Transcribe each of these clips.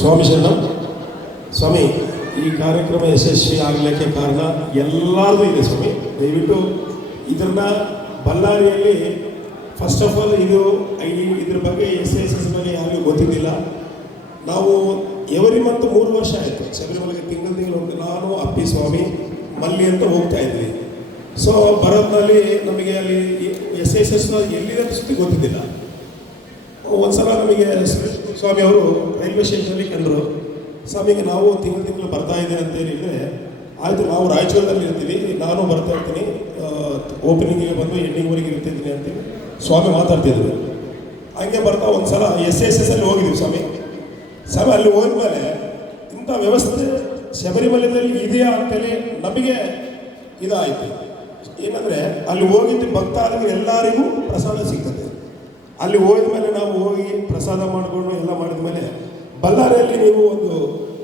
ಸ್ವಾಮಿ ಶರಣಂ, ಸ್ವಾಮಿ, ಈ ಕಾರ್ಯಕ್ರಮ ಯಶಸ್ವಿ ಆಗಲಿಕ್ಕೆ ಕಾರಣ ಎಲ್ಲರದು ಇದೆ ಸ್ವಾಮಿ. ದಯವಿಟ್ಟು ಇದನ್ನ ಬಳ್ಳಾರಿಯಲ್ಲಿ ಫಸ್ಟ್ ಆಫ್ ಆಲ್ ಇದು ಇದ್ರ ಬಗ್ಗೆ ಎಸ್ ಎಸ್ ಎಸ್ ಬಗ್ಗೆ ಯಾರಿಗೂ ಗೊತ್ತಿದ್ದಿಲ್ಲ. ನಾವು ಎವರಿ ಮಂತ್ ಮೂರು ವರ್ಷ ಆಯಿತು. ಶಬರಿಮಲೆಗೆ ತಿಂಗಳು ತಿಂಗಳು ಹೋಗಿ ನಾನು, ಅಪ್ಪಿ, ಸ್ವಾಮಿ, ಮಲ್ಲಿ ಅಂತ ಹೋಗ್ತಾ ಇದ್ವಿ. ಸೊ ಬರೋದ್ನಲ್ಲಿ ನಮಗೆ ಅಲ್ಲಿ ಎಸ್ ಎಸ್ ಎಸ್ ಎಲ್ಲಿದೆ ಸುದ್ದಿ ಗೊತ್ತಿದ್ದಿಲ್ಲ ಒಂದ್ಸಲ ನಮಗೆ ಸ್ವಾಮಿ ಅವರು ರೈಲ್ವೆ ಸ್ಟೇಷನಲ್ಲಿ ಕಂಡರು. ಸ್ವಾಮಿಗೆ ನಾವು ತಿಂಗಳು ತಿಂಗಳು ಬರ್ತಾ ಇದ್ದೀನಿ ಅಂತ ಹೇಳಿದರೆ, ಆಯಿತು, ನಾವು ರಾಯಚೂರಿನಲ್ಲಿ ಇರ್ತೀವಿ, ನಾನು ಬರ್ತಾ ಇರ್ತೀನಿ ಓಪನಿಂಗಿಗೆ ಬಂದು ಎಂಡಿಂಗ್ವರೆಗೆ ಇರ್ತಿದ್ದೀನಿ ಅಂತೇಳಿ ಸ್ವಾಮಿ ಮಾತಾಡ್ತಿದ್ರು ಹಂಗೆ ಬರ್ತಾ ಒಂದ್ಸಲ ಎಸ್ ಎಸ್ ಎಸ್ ಅಲ್ಲಿ ಹೋಗಿದ್ದೀವಿ ಸ್ವಾಮಿ. ಸ್ವಾಮಿ, ಅಲ್ಲಿ ಹೋದ್ಮೇಲೆ ಇಂಥ ವ್ಯವಸ್ಥೆ ಶಬರಿಮಲೆಯಲ್ಲಿ ಇದೆಯಾ ಅಂತೇಳಿ ನಮಗೆ ಇದಾಯಿತು. ಏನಂದರೆ, ಅಲ್ಲಿ ಹೋಗಿದ್ದು ಭಕ್ತಾದಿಗಳು ಎಲ್ಲರಿಗೂ ಪ್ರಸಾದ ಸಿಗ್ತದೆ. ಅಲ್ಲಿ ಹೋದ ಮೇಲೆ ನಾವು ಹೋಗಿ ಪ್ರಸಾದ ಮಾಡಿಕೊಂಡು ಎಲ್ಲ ಮಾಡಿದ ಮೇಲೆ ಬಳ್ಳಾರಿಯಲ್ಲಿ ನೀವು ಒಂದು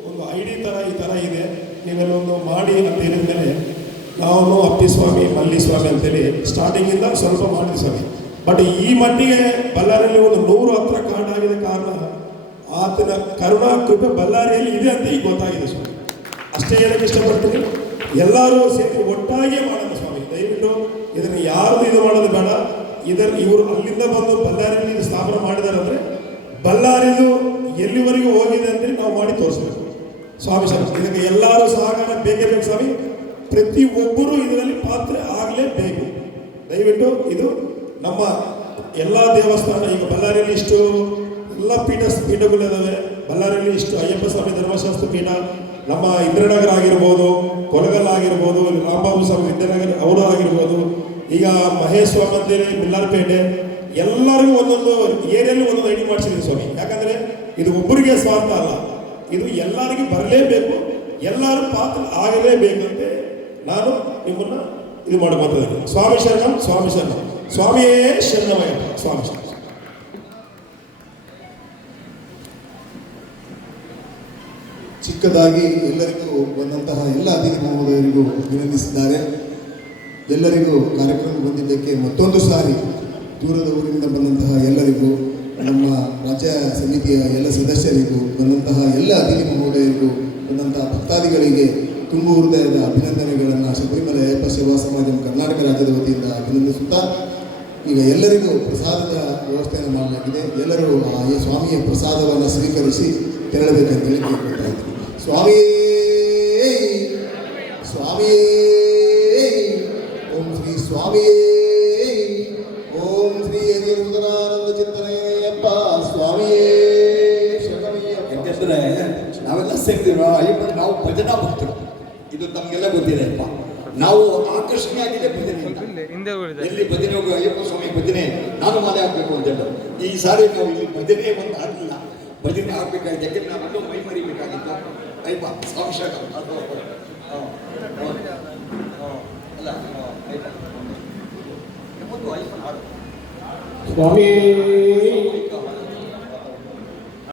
ಒಂದು ಐ ಡಿ ಥರ ಈ ಥರ ಇದೆ. ನೀವೆಲ್ಲ ಒಂದು ಮಾಡಿ ಅಂತ ಹೇಳಿದ ಮೇಲೆ ನಾವು ಅಪ್ಪಿ ಸ್ವಾಮಿ ಮಲ್ಲಿ ಸ್ವಾಮಿ ಅಂತೇಳಿ ಸ್ಟಾರ್ಟಿಂಗಿಂದ ಸ್ವಲ್ಪ ಮಾಡಿದ್ವಿ ಸ್ವಾಮಿ. ಬಟ್ ಈ ಮಟ್ಟಿಗೆ ಬಳ್ಳಾರಿಯಲ್ಲಿ ಒಂದು ನೂರು ಹತ್ರ ಆಗಿದೆ ಕಾರಣ ಆತನ ಕರುಣಾ ಕೃಪೆ ಬಳ್ಳಾರಿಯಲ್ಲಿ ಇದೆ ಅಂತ ಈಗ ಗೊತ್ತಾಗಿದೆ ಸ್ವಾಮಿ. ಅಷ್ಟೇ ಹೇಳಕ್ಕೆ ಇಷ್ಟಪಡ್ತೀನಿ? ಎಲ್ಲರೂ ಸೇರಿ ಒಟ್ಟಾಗಿ ಮಾಡೋಣ ಸ್ವಾಮಿ ದಯವಿಟ್ಟು ಇದನ್ನು ಯಾರು ಇದು ಮಾಡೋದು ಬೇಡ ಇದರ ಇವರು ಅಲ್ಲಿಂದ ಬಂದು ಬಳ್ಳಾರಿಯಲ್ಲಿ ಸ್ಥಾಪನೆ ಮಾಡಿದ್ದಾರೆ ಅಂದರೆ ಬಳ್ಳಾರಿದು ಎಲ್ಲಿವರೆಗೂ ಹೋಗಿದೆ ಅಂತೇಳಿ ನಾವು ಮಾಡಿ ತೋರಿಸ್ಬೇಕು. ಸ್ವಾಮಿ ಸ್ವಾಮಿ ಇದಕ್ಕೆ ಎಲ್ಲರೂ ಸಹಕಾರ ಬೇಕೇ ಬೇಕು ಸ್ವಾಮಿ. ಪ್ರತಿ ಒಬ್ಬರು ಇದರಲ್ಲಿ ಪಾತ್ರ ಆಗಲೇಬೇಕು. ದಯವಿಟ್ಟು ಇದು ನಮ್ಮ ಎಲ್ಲ ದೇವಸ್ಥಾನ, ಈಗ ಬಳ್ಳಾರಿಯಲ್ಲಿ ಇಷ್ಟು ಎಲ್ಲ ಪೀಠ ಪೀಠಗಳಿದ್ದಾವೆ ಬಳ್ಳಾರಿಯಲ್ಲಿ ಇಷ್ಟು ಅಯ್ಯಪ್ಪ ಸ್ವಾಮಿ ಧರ್ಮಶಾಸ್ತ್ರ ಪೀಠ, ನಮ್ಮ ಇಂದ್ರನಗರ ಆಗಿರ್ಬೋದು ಕೊಲಗಲ್ ಆಗಿರ್ಬೋದು ರಾಮಬಾಬು ಸ್ವಾಮಿ ವಿದ್ಯಾನಗರ ಅವರು ಆಗಿರ್ಬೋದು ಈಗ ಮಹೇಶ್ ಅಂತೇಳಿ ಮಿಲ್ಲಾರ್ಪೇಟೆ ಎಲ್ಲರಿಗೂ ಒಂದೊಂದು ಏರಿಯಲ್ಲಿ ಒಂದೊಂದು ಐಡಿ ಮಾಡಿಸಿದ್ವಿ ಸ್ವಾಮಿ. ಯಾಕಂದ್ರೆ ಇದು ಒಬ್ಬರಿಗೆ ಸ್ವಾರ್ಥ ಅಲ್ಲ. ಇದು ಎಲ್ಲರಿಗೂ ಬರಲೇಬೇಕು, ಎಲ್ಲರೂ ಪಾತ್ರ ಆಗಲೇಬೇಕಂತೆ ನಾನು ನಿಮ್ಮನ್ನ ಇದು ಮಾಡಿ ಮಾತಾಡಿದ್ದೀನಿ ಸ್ವಾಮಿ ಶರಣಂ ಸ್ವಾಮಿ ಶರಣಂ. ಸ್ವಾಮಿಯೇ ಶರಣಮಯ. ಸ್ವಾಮಿ ಶರಣ. ಚಿಕ್ಕದಾಗಿ ಎಲ್ಲರಿಗೂ ಬಂದಂತಹ ಎಲ್ಲ ಮಹೋದಯರಿಗೂ ಅಭಿನಂದಿಸಿದ್ದಾರೆ ಎಲ್ಲರಿಗೂ ಕಾರ್ಯಕ್ರಮ ಬಂದಿದ್ದಕ್ಕೆ ಮತ್ತೊಂದು ಸಾರಿ ದೂರದ ಊರಿನಿಂದ ಬಂದಂತಹ ಎಲ್ಲರಿಗೂ, ನಮ್ಮ ರಾಜ್ಯ ಸಮಿತಿಯ ಎಲ್ಲ ಸದಸ್ಯರಿಗೂ, ಬಂದಂತಹ ಎಲ್ಲ ಅತಿಥಿ ಮಹೋದಯರಿಗೂ ಬಂದಂತಹ ಭಕ್ತಾದಿಗಳಿಗೆ ತುಂಬು ಹೃದಯದ ಅಭಿನಂದನೆಗಳನ್ನು ಶಬರಿಮಲೆ ಅಯ್ಯಪ್ಪ ಸೇವಾ ಸಮಾಜ ಕರ್ನಾಟಕ ರಾಜ್ಯದ ವತಿಯಿಂದ ಅಭಿನಂದಿಸುತ್ತಾ, ಈಗ ಎಲ್ಲರಿಗೂ ಪ್ರಸಾದದ ವ್ಯವಸ್ಥೆಯನ್ನು ಮಾಡಲಾಗಿದೆ. ಎಲ್ಲರೂ ಆ ಸ್ವಾಮಿಯ ಪ್ರಸಾದವನ್ನು ಸ್ವೀಕರಿಸಿ ತೆರಳಬೇಕಂತೇಳಿ ಕೇಳ್ಕೊಳ್ತಾ ಇದ್ದೀನಿ. ಸ್ವಾಮಿಯೇ ನಾವೆಲ್ಲ ಸೇರ್ತೀವಿ ಅಯ್ಯಪ್ಪ ನಾವು ಭಜನಾ ಭಕ್ತರು. ಇದು ತಮಗೆಲ್ಲ ಗೊತ್ತಿದೆ ಅಪ್ಪ. ನಾವು ಆಕರ್ಷಣೆ ಆಗಿದೆ ಭಜನೆ ಎಲ್ಲಿ ಭಜನೆ ಹೋಗುವ ಅಯ್ಯಪ್ಪ ಸ್ವಾಮಿ ಭಜನೆ ನಾನು ಮಾಲೆ ಹಾಕ್ಬೇಕು ಅಂತ ಹೇಳಿ ಈ ಸಾರಿ ನಾವು ಇಲ್ಲಿ ಭಜನೆ ಒಂದು ಆಗಲಿಲ್ಲ ಭಜನೆ ಹಾಕ್ಬೇಕಾಗಿತ್ತು ಯಾಕೆಂದ್ರೆ ನಾವು ಮೈ ಮರಿಬೇಕಾಗಿತ್ತು? ಅಯ್ಯಪ್ಪ ಅಲ್ಲ, ಅಯ್ಯಪ್ಪನ ಹಾಡು. ಸ್ವಾಮಿ